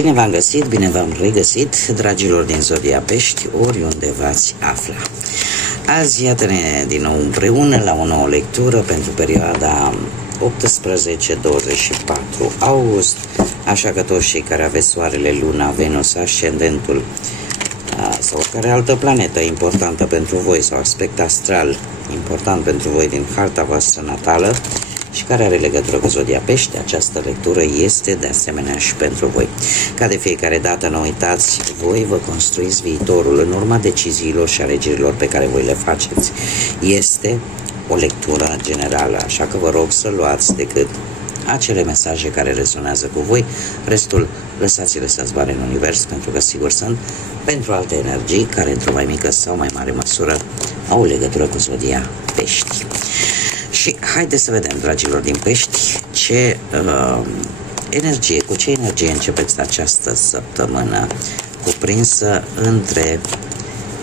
Bine v-am găsit, bine v-am regăsit, dragilor din Zodia Pești, oriunde v-ați afla. Azi, iată-ne din nou împreună la o nouă lectură pentru perioada 18-24 august, așa că toți cei care aveți Soarele, Luna, Venus, Ascendentul sau oricare altă planetă importantă pentru voi sau aspect astral important pentru voi din harta voastră natală și care are legătură cu Zodia Pești, această lectură este de asemenea și pentru voi. Ca de fiecare dată, nu uitați, voi vă construiți viitorul în urma deciziilor și alegerilor pe care voi le faceți. Este o lectură generală, așa că vă rog să luați decât acele mesaje care rezonează cu voi, restul lăsați-le să zboare în univers, pentru că sigur sunt pentru alte energii care într-o mai mică sau mai mare măsură au legătură cu Zodia Pești. Și haideți să vedem, dragilor din Pești, cu ce energie începeți această săptămână cuprinsă între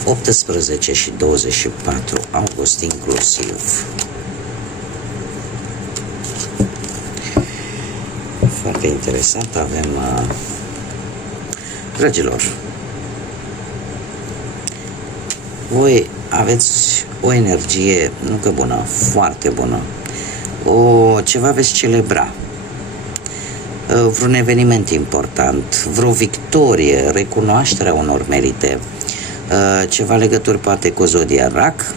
18 și 24 august inclusiv. Foarte interesant, avem, dragilor, voi aveți o energie, nu că bună, foarte bună, ceva veți celebra, vreun eveniment important, vreo victorie, recunoașterea unor merite, ceva legături poate cu Zodia Rac,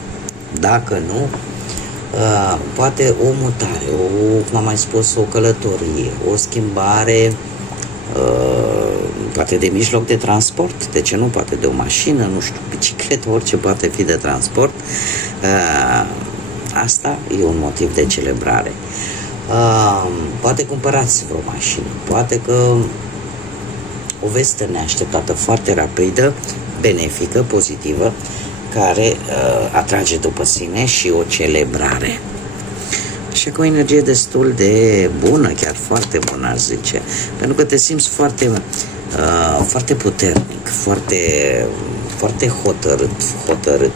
dacă nu, poate o mutare, cum am mai spus, o călătorie, o schimbare, poate de mijloc de transport, de ce nu, poate de o mașină, nu știu, bicicletă, orice poate fi de transport. Asta e un motiv de celebrare. Poate cumpărați vreo mașină, poate că o veste neașteptată, foarte rapidă, benefică, pozitivă, care atrage după sine și o celebrare. Și cu o energie destul de bună, chiar foarte bună, aș zice, pentru că te simți foarte puternic, foarte hotărât.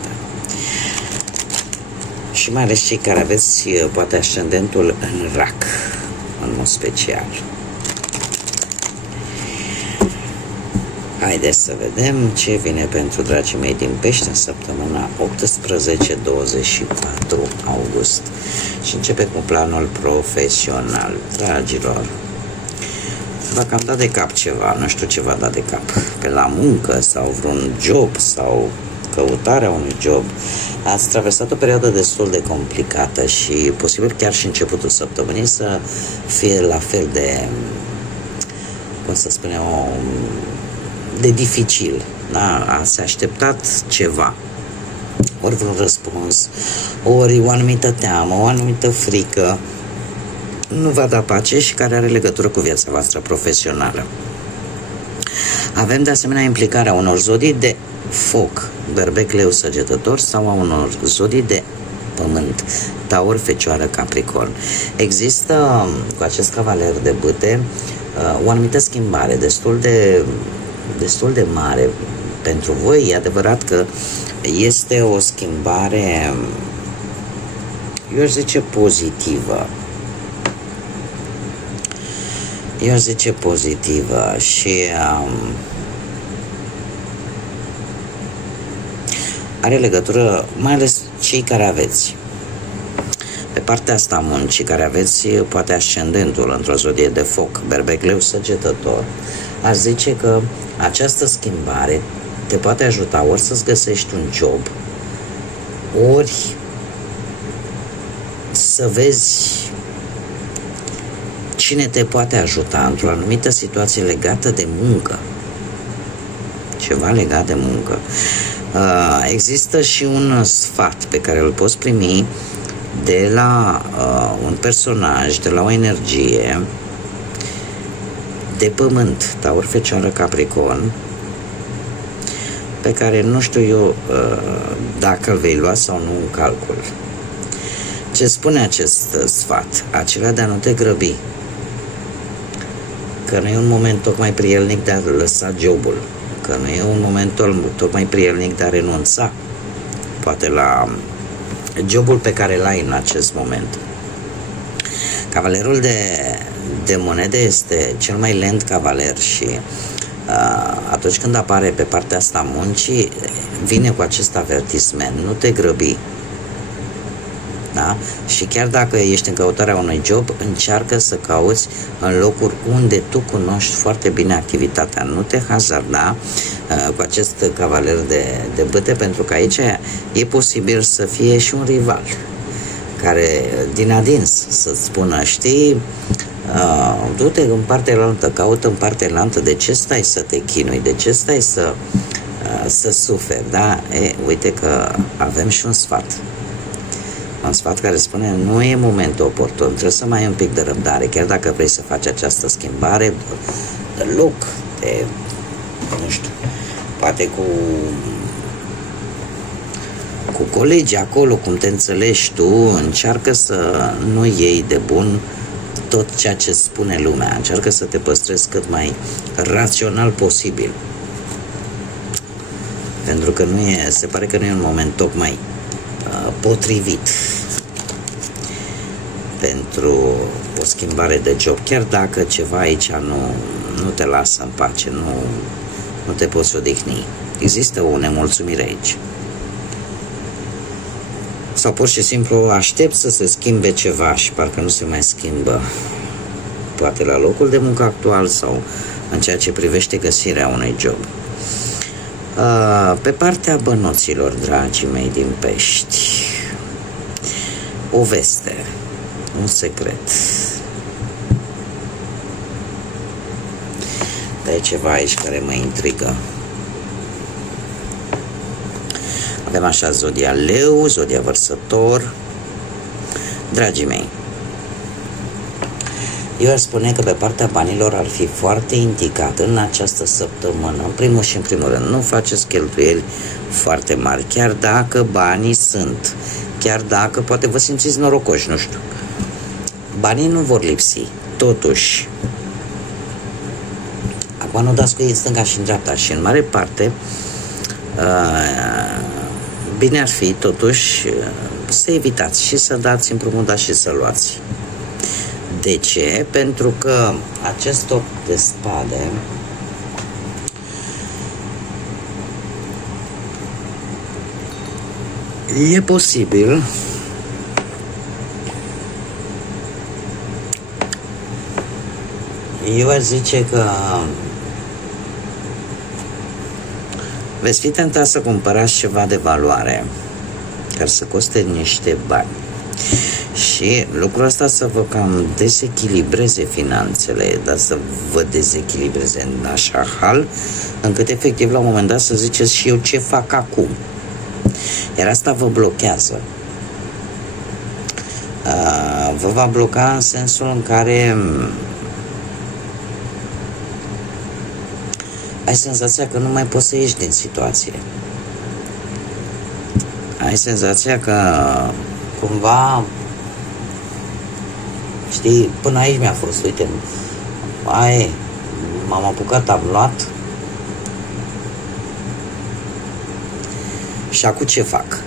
Și mai ales cei care aveți poate ascendentul în Rac, în mod special. Haideți să vedem ce vine pentru dragii mei din Pești în săptămâna 18-24 august. Și începe cu planul profesional. Dragilor, v-a cam dat de cap ceva, nu știu ce v-a dat de cap, pe la muncă sau vreun job sau căutarea unui job. Ați traversat o perioadă destul de complicată și posibil chiar și începutul săptămânii să fie la fel de, cum să spunem, de dificil, da? Ați așteptat ceva, ori vreun răspuns, ori o anumită teamă, o anumită frică, nu va da pace și care are legătură cu viața voastră profesională. Avem de asemenea implicarea unor zodii de foc, Berbec, Leu, Săgetător, sau a unor zodii de pământ, Taur, Fecioară, Capricorn. Există cu acest cavaler de bâte o anumită schimbare destul de mare pentru voi. E adevărat că este o schimbare, eu aș zice pozitivă. Și are legătură, mai ales cei care aveți pe partea asta a muncii, care aveți poate ascendentul într-o zodie de foc, Berbec, Leu, Săgetător, aș zice că această schimbare te poate ajuta ori să-ți găsești un job, ori să vezi cine te poate ajuta într-o anumită situație legată de muncă. Ceva legat de muncă. Există și un sfat pe care îl poți primi de la un personaj, de la o energie de pământ, Taur, Fecioară, Capricorn, pe care nu știu eu dacă îl vei lua sau nu în calcul. Ce spune acest sfat? Acela de a nu te grăbi, că nu e un moment tocmai prielnic de a lăsa jobul, că nu e un moment tocmai prielnic de a renunța poate la jobul pe care l-ai în acest moment. Cavalerul de monede este cel mai lent cavaler și atunci când apare pe partea asta a muncii, vine cu acest avertisment: nu te grăbi. Da? Și chiar dacă ești în căutarea unui job, încearcă să cauți în locuri unde tu cunoști foarte bine activitatea. Nu te hazarda cu acest cavaler de bâte, pentru că aici e posibil să fie și un rival care din adins să-ți spună: știi, du-te în partea elaltă, caută în partea elaltă, de ce stai să te chinui, de ce stai să suferi, da? Uite că avem și un sfat. Un sfat care spune: nu e momentul oportun, trebuie să mai ai un pic de răbdare, chiar dacă vrei să faci această schimbare de look, de, nu știu, poate cu colegii acolo, cum te înțelegi tu, încearcă să nu iei de bun tot ceea ce spune lumea, încearcă să te păstrezi cât mai rațional posibil. Pentru că se pare că nu e un moment tocmai potrivit pentru o schimbare de job, chiar dacă ceva aici nu te lasă în pace, nu te poți odihni. Există o nemulțumire aici. Sau pur și simplu aștept să se schimbe ceva și parcă nu se mai schimbă, poate la locul de muncă actual sau în ceea ce privește găsirea unui job. Pe partea bănuților, dragii mei din Pești, o veste, un secret. Dar e ceva aici care mă intrigă. Avem așa zodia Leu, zodia Vărsător. Dragii mei, eu ar spune că pe partea banilor ar fi foarte indicat în această săptămână, în primul și în primul rând, nu faceți cheltuieli foarte mari, chiar dacă banii sunt, chiar dacă poate vă simțiți norocoși, nu știu. Banii nu vor lipsi, totuși. Acum nu dați cu ei în stânga și în dreapta și în mare parte bine ar fi totuși să evitați și să dați împrumut, și să luați. De ce? Pentru că acest 8 de spade e posibil eu aș zice că veți fi tentat să cumpărați ceva de valoare care să coste niște bani. Și lucrul ăsta să vă cam dezechilibreze finanțele, dar să vă dezechilibreze în așa hal, încât efectiv la un moment dat să ziceți: și eu ce fac acum? Iar asta vă blochează. Vă va bloca în sensul în care ai senzația că nu mai poți să ieși din situație. Ai senzația că cumva, știi, până aici mi-a fost, uite, m-am apucat, am luat și acum ce fac?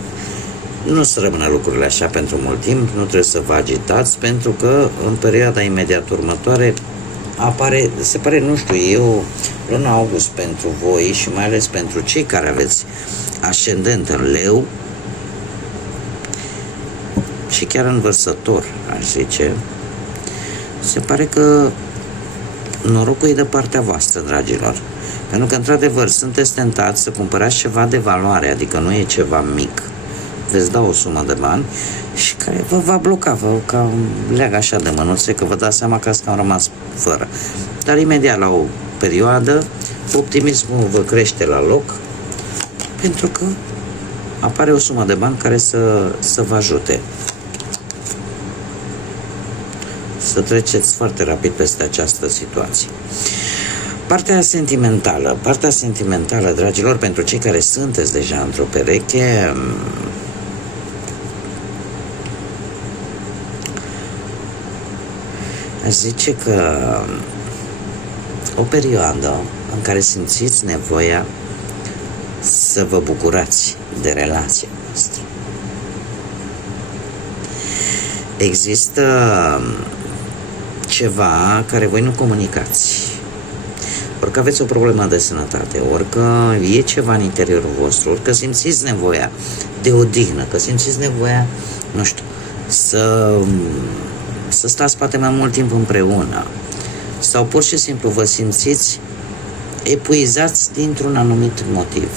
Nu să rămână lucrurile așa pentru mult timp, nu trebuie să vă agitați, pentru că în perioada imediat următoare se pare, nu știu, luna august pentru voi și mai ales pentru cei care aveți ascendent în Leu și chiar în Vărsător, aș zice, se pare că norocul e de partea voastră, dragilor. Pentru că, într-adevăr, sunteți tentați să cumpărați ceva de valoare, adică nu e ceva mic. Veți da o sumă de bani și care vă va bloca, vă cam leagă așa de mânuțe, că vă dați seama că ați cam rămas fără. Dar imediat, la o perioadă, optimismul vă crește la loc, pentru că apare o sumă de bani care să vă ajute să treceți foarte rapid peste această situație. Partea sentimentală, dragilor, pentru cei care sunteți deja într-o pereche, aș zice că o perioadă în care simțiți nevoia să vă bucurați de relația voastră. ceva care voi nu comunicați. Orică aveți o problemă de sănătate, orică e ceva în interiorul vostru, orică simțiți nevoia de odihnă, că simțiți nevoia, nu știu, să stați poate mai mult timp împreună, sau pur și simplu vă simțiți epuizați dintr-un anumit motiv.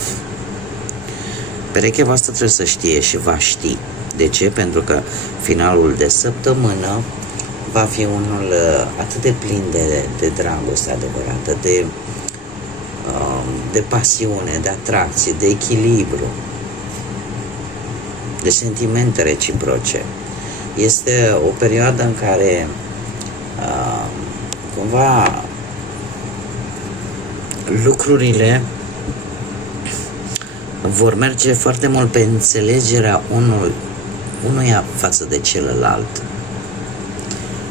Perechea voastră trebuie să știe și va ști. De ce? Pentru că finalul de săptămână va fi unul atât de plin de dragoste adevărată, de pasiune, de atracție, de echilibru, de sentimente reciproce. Este o perioadă în care cumva lucrurile vor merge foarte mult pe înțelegerea unuia față de celălalt.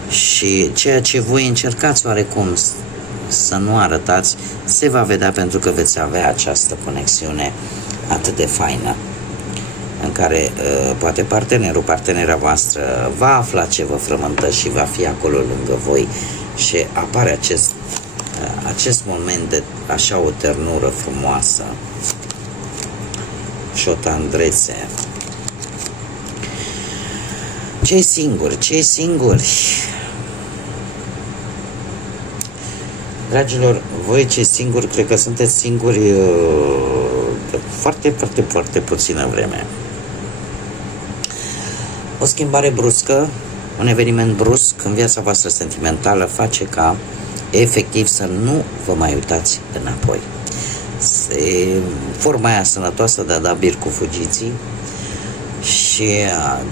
Și ceea ce voi încercați oarecum să nu arătați, se va vedea, pentru că veți avea această conexiune atât de faină, în care poate partenera voastră va afla ce vă frământă și va fi acolo lângă voi și apare acest moment de așa o ternură frumoasă și o tandrețe. Cei singuri, dragilor, voi cei singuri, cred că sunteți singuri de foarte puțină vreme. O schimbare bruscă, un eveniment brusc în viața voastră sentimentală face ca efectiv să nu vă mai uitați înapoi. Forma aia sănătoasă de a da bir cu fugiții și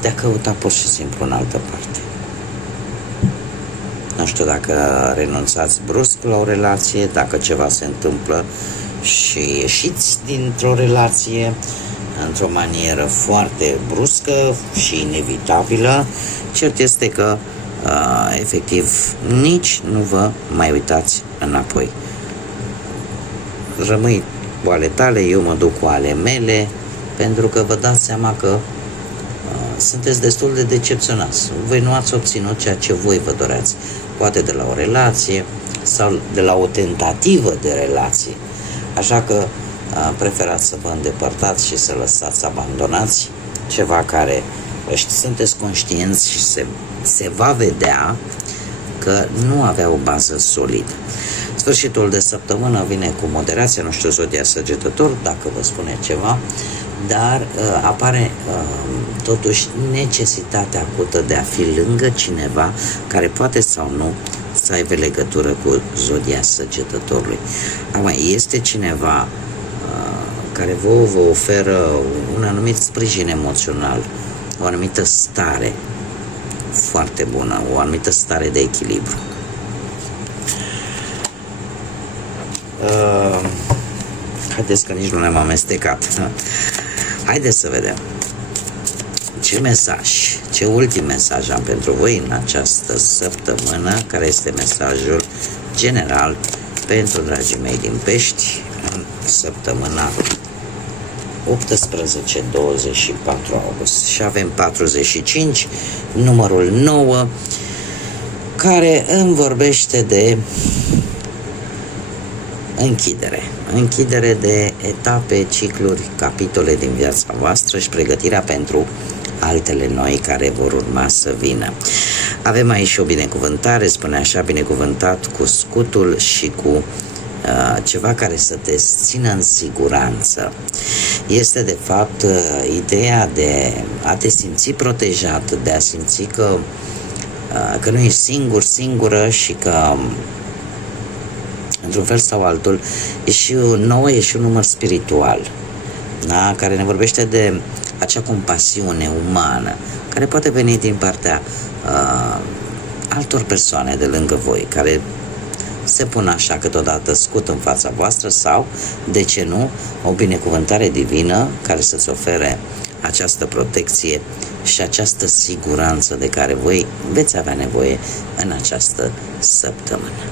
de a căuta pur și simplu în altă parte. Nu știu dacă renunțați brusc la o relație, dacă ceva se întâmplă și ieșiți dintr-o relație într-o manieră foarte bruscă și inevitabilă. Cert este că efectiv nici nu vă mai uitați înapoi. Rămâi cu ale tale, eu mă duc cu ale mele, pentru că vă dați seama că sunteți destul de decepționați. Voi nu ați obținut ceea ce voi vă doreați, poate de la o relație sau de la o tentativă de relație. Așa că preferați să vă îndepărtați și să lăsați, abandonați ceva care sunteți conștienți și se va vedea că nu avea o bază solidă. Sfârșitul de săptămână vine cu moderație, nu știu, zodia Săgetător, dacă vă spune ceva, dar apare totuși necesitatea acută de a fi lângă cineva care poate sau nu să aibă legătură cu zodia Săgetătorului. Acum, este cineva care vă oferă un anumit sprijin emoțional, o anumită stare foarte bună, o anumită stare de echilibru. Haideți că nici nu ne-am amestecat. Haideți să vedem ce ultim mesaj am pentru voi în această săptămână, care este mesajul general pentru dragii mei din Pești în săptămâna 18-24 august. Și avem 45, numărul 9, care îmi vorbește de închidere de etape, cicluri, capitole din viața voastră și pregătirea pentru altele noi care vor urma să vină. Avem aici o binecuvântare, spune așa, binecuvântat cu scutul și cu ceva care să te țină în siguranță. Este de fapt ideea de a te simți protejat, de a simți că nu ești singură și că într-un fel sau altul e și un număr spiritual, da? Care ne vorbește de acea compasiune umană care poate veni din partea altor persoane de lângă voi, care se pun așa câteodată scut în fața voastră sau, de ce nu, o binecuvântare divină care să-ți ofere această protecție și această siguranță de care voi veți avea nevoie în această săptămână.